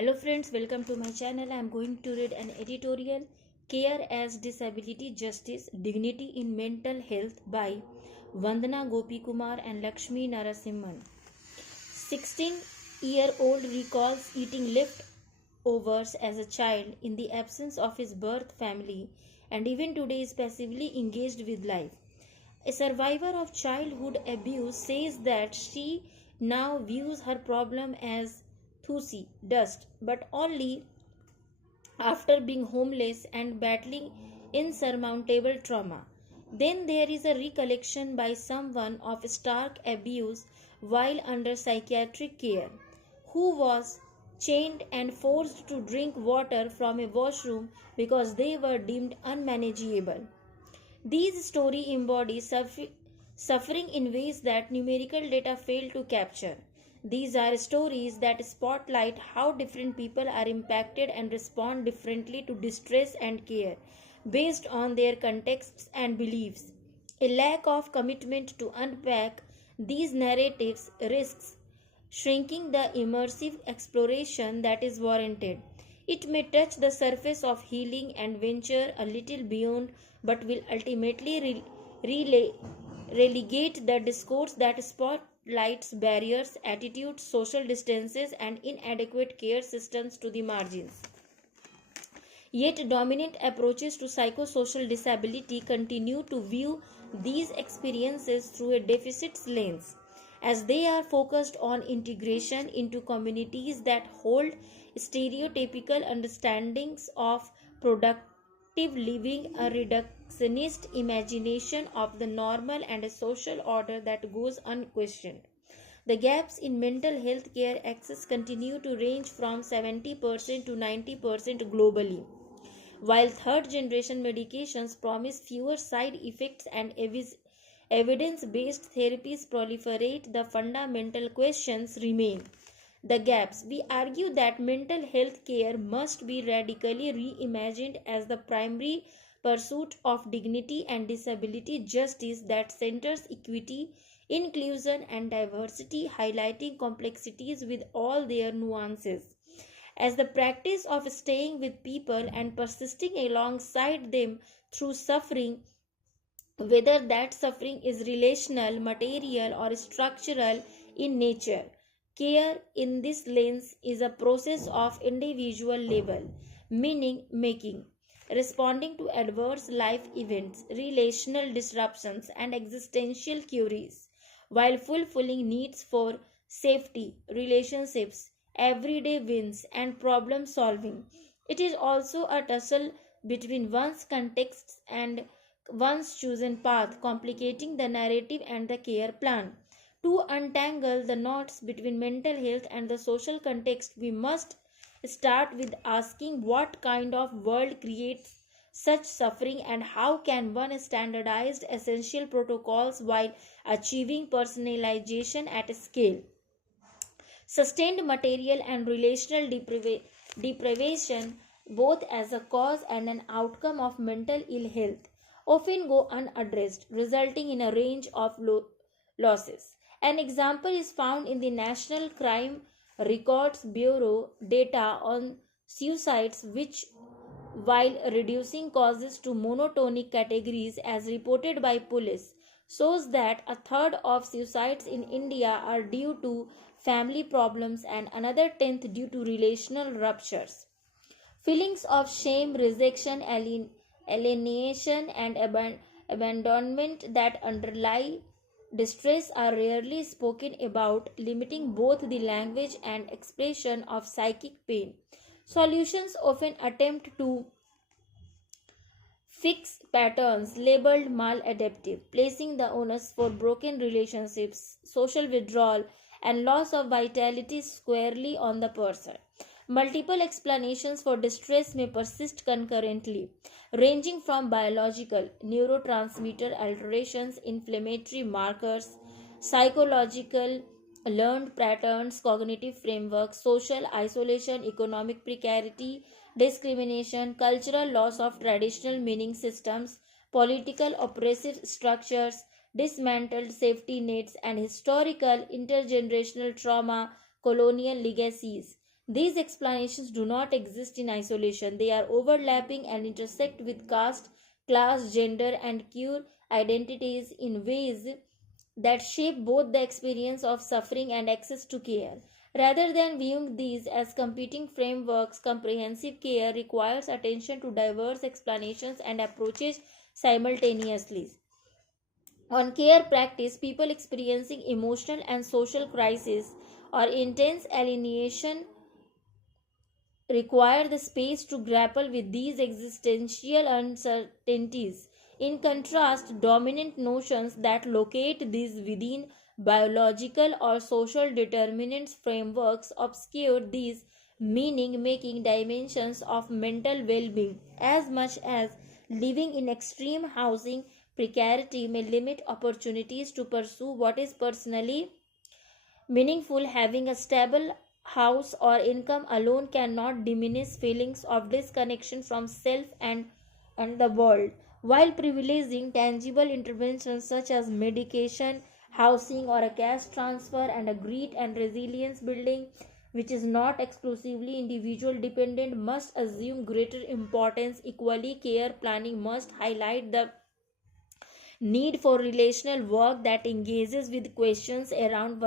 Hello friends, welcome to my channel. I am going to read an editorial, Care as Disability Justice, Dignity in Mental Health by Vandana Gopikumar and Lakshmi Narasimhan. 16-year-old recalls eating leftovers as a child in the absence of his birth family and even today is passively engaged with life. A survivor of childhood abuse says that she now views her problem as thusi, dust, but only after being homeless and battling insurmountable trauma. Then there is a recollection by someone of stark abuse while under psychiatric care, who was chained and forced to drink water from a washroom because they were deemed unmanageable. These stories embody suffering in ways that numerical data fail to capture. These are stories that spotlight how different people are impacted and respond differently to distress and care based on their contexts and beliefs. A lack of commitment to unpack these narratives risks shrinking the immersive exploration that is warranted. It may touch the surface of healing and venture a little beyond, but will ultimately relegate the discourse that spotlights barriers, attitudes, social distances, and inadequate care systems to the margins. Yet, dominant approaches to psychosocial disability continue to view these experiences through a deficit lens, as they are focused on integration into communities that hold stereotypical understandings of productive living, a reductionist imagination of the normal, and a social order that goes unquestioned. The gaps in mental health care access continue to range from 70% to 90% globally. While third generation medications promise fewer side effects and evidence based therapies proliferate, the fundamental questions remain. The gaps. We argue that mental health care must be radically reimagined as the primary pursuit of dignity and disability justice that centers equity, inclusion, and diversity, highlighting complexities with all their nuances. As the practice of staying with people and persisting alongside them through suffering, whether that suffering is relational, material, or structural in nature. Care in this lens is a process of individual level meaning making, responding to adverse life events, relational disruptions, and existential queries, while fulfilling needs for safety, relationships, everyday wins, and problem solving. It is also a tussle between one's contexts and one's chosen path, complicating the narrative and the care plan. To untangle the knots between mental health and the social context, we must start with asking what kind of world creates such suffering and how can one standardize essential protocols while achieving personalization at scale. Sustained material and relational deprivation, both as a cause and an outcome of mental ill health, often go unaddressed, resulting in a range of losses. An example is found in the National Crime Records Bureau data on suicides, which, while reducing causes to monotonic categories as reported by police, shows that a third of suicides in India are due to family problems and another tenth due to relational ruptures. Feelings of shame, rejection, alienation, and abandonment that underlie distress are rarely spoken about, limiting both the language and expression of psychic pain. Solutions often attempt to fix patterns labeled maladaptive, placing the onus for broken relationships, social withdrawal, and loss of vitality squarely on the person. Multiple explanations for distress may persist concurrently, ranging from biological, neurotransmitter alterations, inflammatory markers, psychological, learned patterns, cognitive frameworks, social isolation, economic precarity, discrimination, cultural loss of traditional meaning systems, political oppressive structures, dismantled safety nets, and historical intergenerational trauma, colonial legacies. These explanations do not exist in isolation. They are overlapping and intersect with caste, class, gender, and queer identities in ways that shape both the experience of suffering and access to care. Rather than viewing these as competing frameworks, comprehensive care requires attention to diverse explanations and approaches simultaneously. On care practice, people experiencing emotional and social crisis or intense alienation require the space to grapple with these existential uncertainties. In contrast, dominant notions that locate these within biological or social determinants frameworks obscure these meaning making dimensions of mental well being as much as living in extreme housing precarity may limit opportunities to pursue what is personally meaningful. Having a stable house or income alone cannot diminish feelings of disconnection from self and the world. While privileging tangible interventions such as medication, housing, or a cash transfer and a grit and resilience building, which is not exclusively individual dependent, must assume greater importance. Equally, care planning must highlight the need for relational work that engages with questions around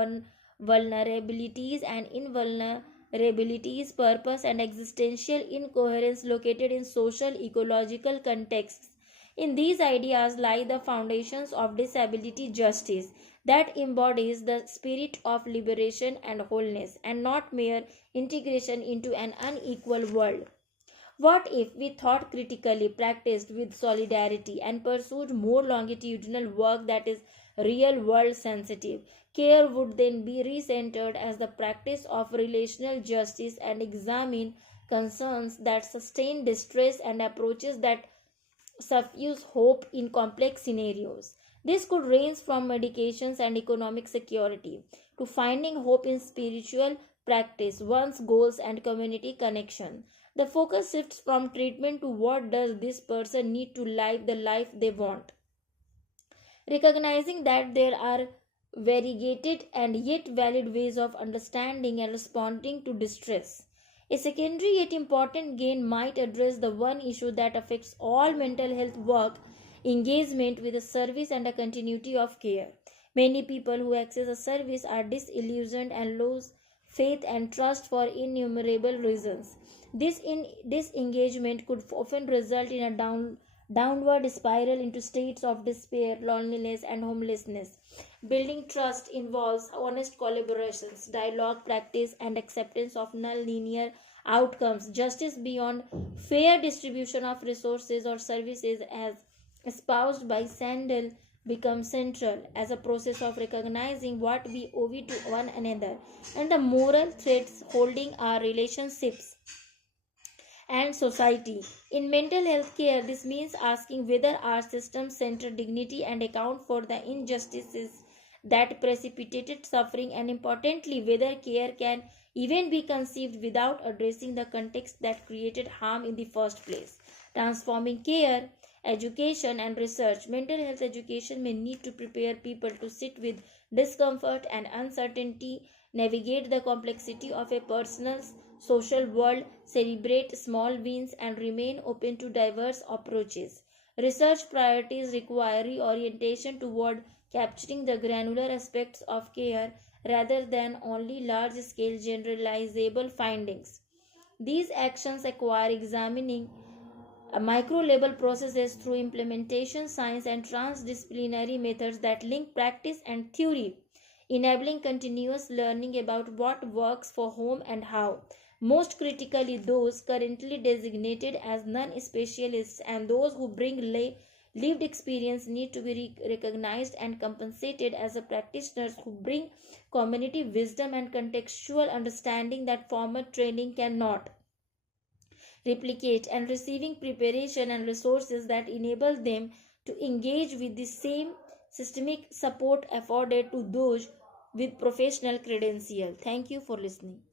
vulnerabilities and invulnerabilities, purpose, and existential incoherence located in social ecological contexts. In these ideas lie the foundations of disability justice that embodies the spirit of liberation and wholeness, and not mere integration into an unequal world. What if we thought critically, practiced with solidarity, and pursued more longitudinal work that is real world sensitive? Care would then be recentered as the practice of relational justice and examine concerns that sustain distress and approaches that suffuse hope in complex scenarios. This could range from medications and economic security to finding hope in spiritual practice, one's goals, and community connection. The focus shifts from treatment to what does this person need to live the life they want. Recognizing that there are variegated and yet valid ways of understanding and responding to distress. A secondary yet important gain might address the one issue that affects all mental health work: engagement with a service and a continuity of care. Many people who access a service are disillusioned and lose faith and trust for innumerable reasons. Disengagement could often result in a downward spiral into states of despair, loneliness, and homelessness. Building trust involves honest collaborations, dialogue, practice, and acceptance of non-linear outcomes. Justice beyond fair distribution of resources or services, as espoused by Sandel, becomes central as a process of recognizing what we owe to one another and the moral threats holding our relationships and society. In mental health care, this means asking whether our systems center dignity and account for the injustices that precipitated suffering, and importantly, whether care can even be conceived without addressing the context that created harm in the first place. Transforming care, education, and research. Mental health education may need to prepare people to sit with discomfort and uncertainty, navigate the complexity of a person's social world, celebrate small wins, and remain open to diverse approaches. Research priorities require reorientation toward capturing the granular aspects of care rather than only large scale generalizable findings. These actions require examining micro level processes through implementation science and transdisciplinary methods that link practice and theory, enabling continuous learning about what works for whom and how. Most critically, those currently designated as non specialists and those who bring lived experience need to be recognized and compensated as a practitioners who bring community wisdom and contextual understanding that formal training cannot replicate, and receiving preparation and resources that enable them to engage with the same systemic support afforded to those with professional credential. Thank you for listening.